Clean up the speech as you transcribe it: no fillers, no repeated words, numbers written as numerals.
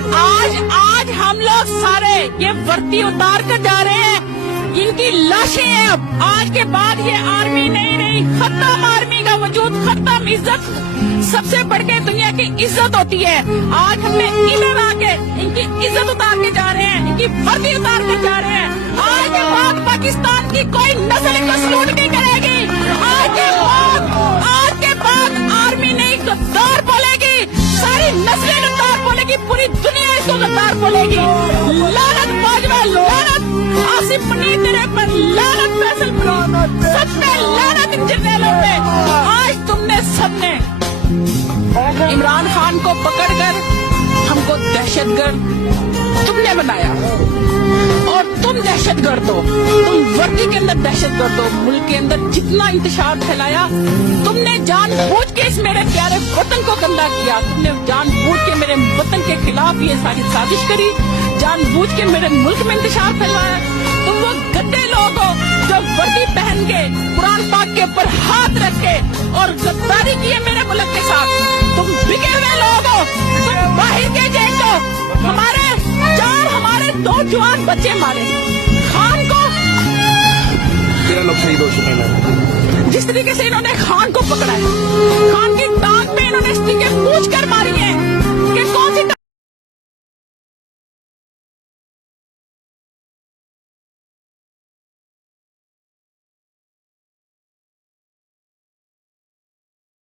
आज हम लोग सारे ये वर्दी उतार कर जा रहे हैं। इनकी लाशें हैं। अब आज के बाद ये आर्मी नहीं, खत्म आर्मी का वजूद, खत्म इज्जत। सबसे बढ़ के दुनिया की इज्जत होती है। आज हमने इधर आके इनकी इज्जत उतार के जा रहे हैं, इनकी वर्दी उतार के जा रहे हैं। आज के बाद पाकिस्तान की कोई नस्ल इनको सलूट नहीं करेगी। आज के बाद आर्मी नहीं गद्दार बोलेगी, सारी नस्लें गद्दार बोलेगी, पूरी दुनिया इसको गद्दार बोलेगी। लानत बाजवा, लानत आसिफ मनीर तेरे पर, लानत फैसल पर, सब पे लानत इन जर्नैलों पे। आज तुमने सबने इमरान खान को पकड़कर हमको दहशतगर्द तुमने बनाया, और तुम दहशतगर्द हो। तुम वर्दी के अंदर दहशतगर्द हो। मुल्क के अंदर जितना इंतशार फैलाया तुमने, जानबूझ के इस मेरे प्यारे वतन को गंदा किया। तुमने जानबूझ के मेरे वतन के खिलाफ ये सारी साजिश करी, जानबूझ के मेरे मुल्क में इंतशार फैलाया। तुम वो गद्दे लोग हो जो वर्दी पहन के कुरान पाक के ऊपर हाथ रख के और गद्दारी की है मेरे मुल्क के साथ। तुम बिके हुए लोग हो। तुम बाहर के देखो, हमारे 2 जवान बच्चे मारे। खान को 13 लोग शहीद हो चुके हैं। जिस तरीके से इन्होंने खान को पकड़ा है,